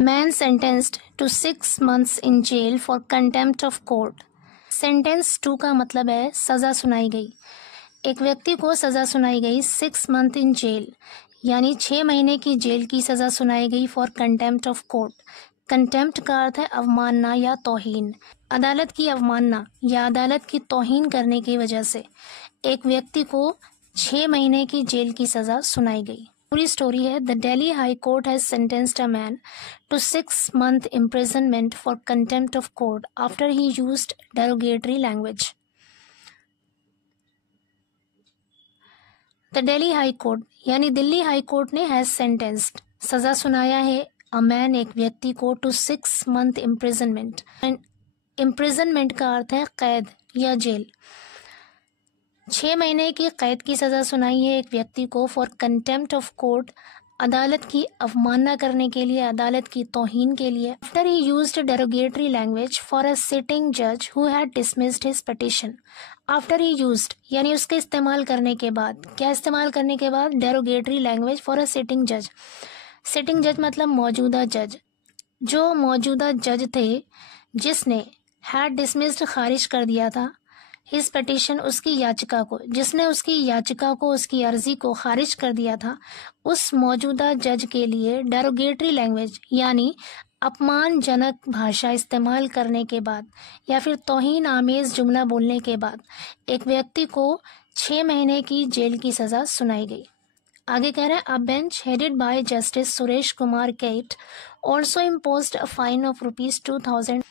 Man sentenced to 6 months in jail for contempt of court. Sentence to का मतलब है सज़ा सुनाई गई। एक व्यक्ति को सज़ा सुनाई गई 6 month इन जेल, यानी 6 महीने की जेल की सज़ा सुनाई गई for contempt of court. Contempt का अर्थ है अवमानना या तौहीन। अदालत की अवमानना या अदालत की तौहीन करने की वजह से एक व्यक्ति को 6 महीने की जेल की सज़ा सुनाई गई। पूरी स्टोरी है, the Delhi high court has sentenced a man to 6 month imprisonment for contempt of court after he used derogatory language. The Delhi high court यानी दिल्ली हाई कोर्ट ने हैज सेंटेंस्ड सजा सुनाया है अ मैन एक व्यक्ति को टू 6 month imprisonment। इम्प्रिजनमेंट का अर्थ है कैद या जेल। 6 महीने की कैद की सजा सुनाई है एक व्यक्ति को फॉर कंटेम्प्ट ऑफ कोर्ट, अदालत की अवमानना करने के लिए, अदालत की तौहीन के लिए। After he used derogatory language for a sitting जज who had dismissed his petition. After he used यानी उसके इस्तेमाल करने के बाद, क्या इस्तेमाल करने के बाद? Derogatory language for a sitting जज। सिटिंग जज मतलब मौजूदा जज। जो मौजूदा जज थे जिसने हैड डिसमिस्ड खारिज कर दिया था हिज पिटिशन उसकी याचिका को, जिसने उसकी याचिका को, उसकी अर्जी को खारिज कर दिया था, उस मौजूदा जज के लिए डेरोगेटरी लैंग्वेज यानी अपमानजनक भाषा इस्तेमाल करने के बाद या फिर तौहीन आमेज जुमला बोलने के बाद एक व्यक्ति को 6 महीने की जेल की सजा सुनाई गई। आगे कह रहे हैं, a bench headed by justice Suresh Kumar Kait also imposed a fine of ₹2000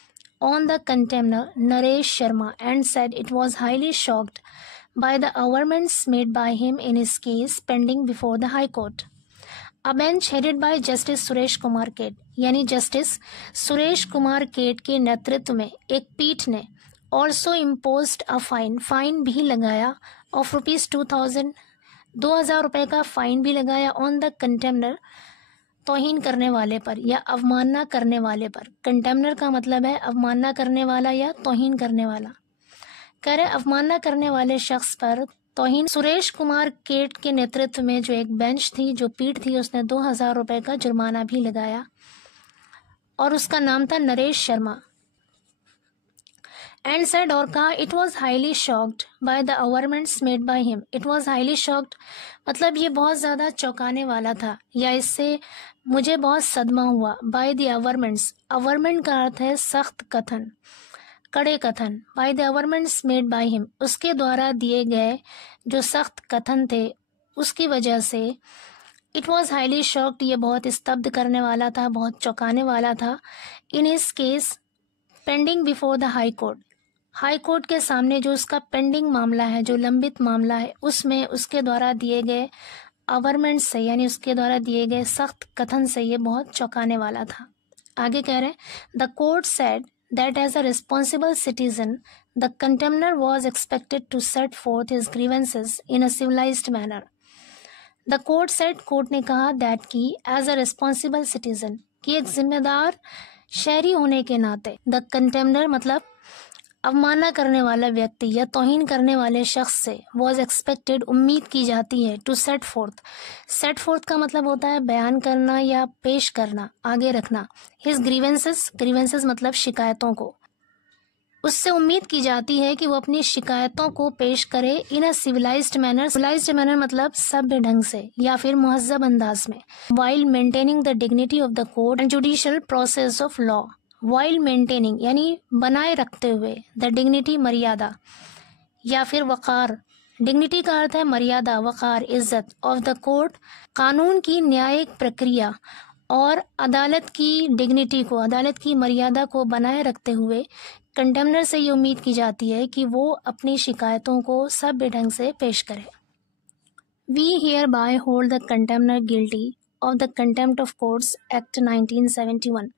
on the contemner Naresh Sharma and said it was highly shocked by the averments made by him in his case pending before the High Court. A bench headed by Justice Suresh Kumar Kate यानी justice Suresh Kumar cat के नेतृत्व में एक पीठ ने also imposed a fine भी लगाया of ₹2000 ₹2000 का फाइन भी लगाया on the contemner तौहीन करने वाले पर या अवमानना करने वाले पर। कंटेम्नर का मतलब है अवमानना करने वाला या तौहीन करने वाला। कह रहे अवमानना करने वाले शख्स पर तौहीन। सुरेश कुमार केट के नेतृत्व में जो एक बेंच थी, जो पीठ थी, उसने ₹2000 का जुर्माना भी लगाया और उसका नाम था नरेश शर्मा। एंड सेड और कहा it was highly shocked by the averments made by him. It was highly shocked मतलब ये बहुत ज़्यादा चौंकाने वाला था या इससे मुझे बहुत सदमा हुआ। बाय द अवरमेंट्स, अवरमेंट का अर्थ है सख्त कथन, कड़े कथन। By the averments made by him, उसके द्वारा दिए गए जो सख्त कथन थे उसकी वजह से। इट वॉज हाईली शॉक्ड, ये बहुत स्तब्ध करने वाला था, बहुत चौंकाने वाला था। In his case pending before the high court, high court के सामने जो उसका पेंडिंग मामला है, जो लंबित मामला है, उसमें उसके द्वारा दिए गए अवरमेंट से यानी उसके द्वारा दिए गए सख्त कथन से ये बहुत चौंकाने वाला था। आगे कह रहे हैं, the court said that as a responsible citizen the contemnor was expected to set forth his grievances in a civilised manner. The court said, court ने कहा, दैट की एज अ रिस्पॉन्सिबल सिटीजन, कि एक जिम्मेदार शहरी होने के नाते, द कंटेम्नर मतलब अवमानना करने वाला व्यक्ति या तौहीन करने वाले शख्स से, वॉज एक्सपेक्टेड उम्मीद की जाती है, to set forth. Set forth का मतलब होता है बयान करना या पेश करना, आगे रखना। हिज ग्रीवेंसेस, ग्रीवेंसेस मतलब शिकायतों को, उससे उम्मीद की जाती है कि वो अपनी शिकायतों को पेश करे in a civilised manner. Civilised manner मतलब सभ्य ढंग से या फिर मुहज्जब अंदाज में। While maintaining the dignity of the court and judicial process of law. While maintaining यानी बनाए रखते हुए, द डिग्निटी मर्यादा या फिर वक़ार। डिग्निटी का अर्थ है मर्यादा, वक़ार, इज्जत। ऑफ द कोर्ट कानून की न्यायिक प्रक्रिया और अदालत की डिग्निटी को, अदालत की मर्यादा को बनाए रखते हुए कंटेम्नर से ये उम्मीद की जाती है कि वो अपनी शिकायतों को सभ्य ढंग से पेश करे। We hereby hold the contemnor guilty of the contempt of courts act 1971।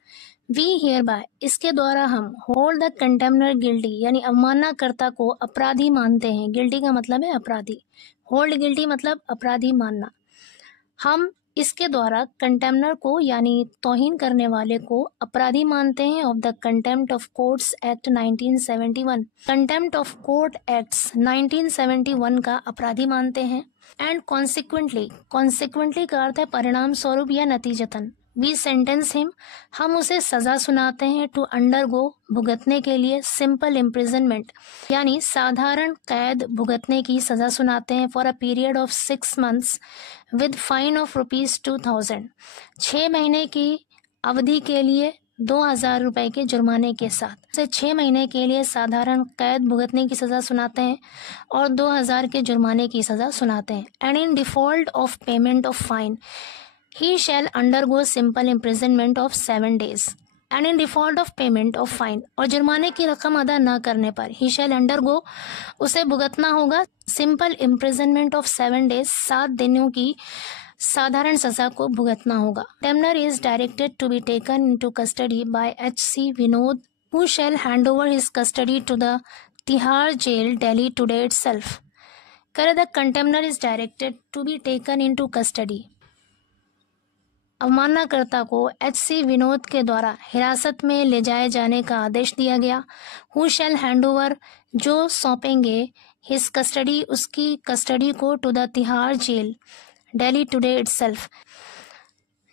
We hereby, इसके द्वारा हम, होल्ड द कंटेम्नर गिल्टी यानी अवमाननाकर्ता को अपराधी मानते हैं। गिल्टी का मतलब है अपराधी, होल्ड गिल्टी मतलब अपराधी मानना। हम इसके द्वारा कंटेम्नर को यानी तौहीन करने वाले को अपराधी मानते हैं of the contempt of courts act 1971। Contempt of court acts 1971 का अपराधी मानते हैं। एंड कॉन्सिक्वेंटली, कॉन्सिक्वेंटली का अर्थ है परिणाम स्वरूप या नतीजतन, वी सेंटेंस हिम, हम उसे सज़ा सुनाते हैं, टू अंडरगो भुगतने के लिए, सिंपल इम्प्रिजनमेंट यानी साधारण कैद भुगतने की सज़ा सुनाते हैं, for a period of 6 months with fine of ₹2000, 6 महीने की अवधि के लिए 2000 रुपए के जुर्माने के साथ से 6 महीने के लिए साधारण कैद भुगतने की सज़ा सुनाते हैं और 2000 के जुर्माने की सज़ा सुनाते हैं। And in default of payment of fine he shall undergo simple imprisonment of 7 days and in default of payment of fine, और जुर्माने की रकम अदा न करने पर he shall undergo, उसे भुगतना होगा simple imprisonment of 7 days, 7 दिनों की साधारण सजा को भुगतना होगा। Contemner is directed to be taken into custody by H.C. Vinod, who shall hand over his custody to the Tihar jail, Delhi, today itself. करे the contemner is directed to be taken into custody, अवमाननाकर्ता को H.C. Vinod के द्वारा हिरासत में ले जाए जाने का आदेश दिया गया। हु शैल हैंड ओवर, जो सौंपेंगे, हिज कस्टडी, उसकी कस्टडी को, to the Tihar jail, Delhi, today itself,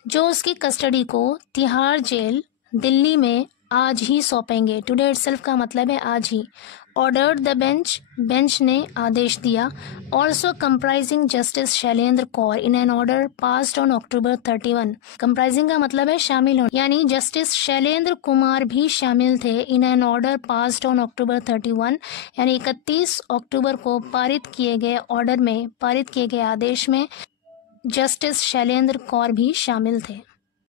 जो उसकी कस्टडी को तिहाड़ जेल, दिल्ली में आज ही सौंपेंगे। टुडे इटसेल्फ का मतलब है आज ही। ऑर्डर्ड द बेंच, बेंच ने आदेश दिया। Also comprising justice Shailendra Kaur in an order passed on October 31, comprising का मतलब है शामिल होना, यानी जस्टिस शैलेंद्र कुमार भी शामिल थे। In an order passed on October 31 यानी 31 अक्टूबर को पारित किए गए ऑर्डर में, पारित किए गए आदेश में जस्टिस शैलेंद्र कौर भी शामिल थे।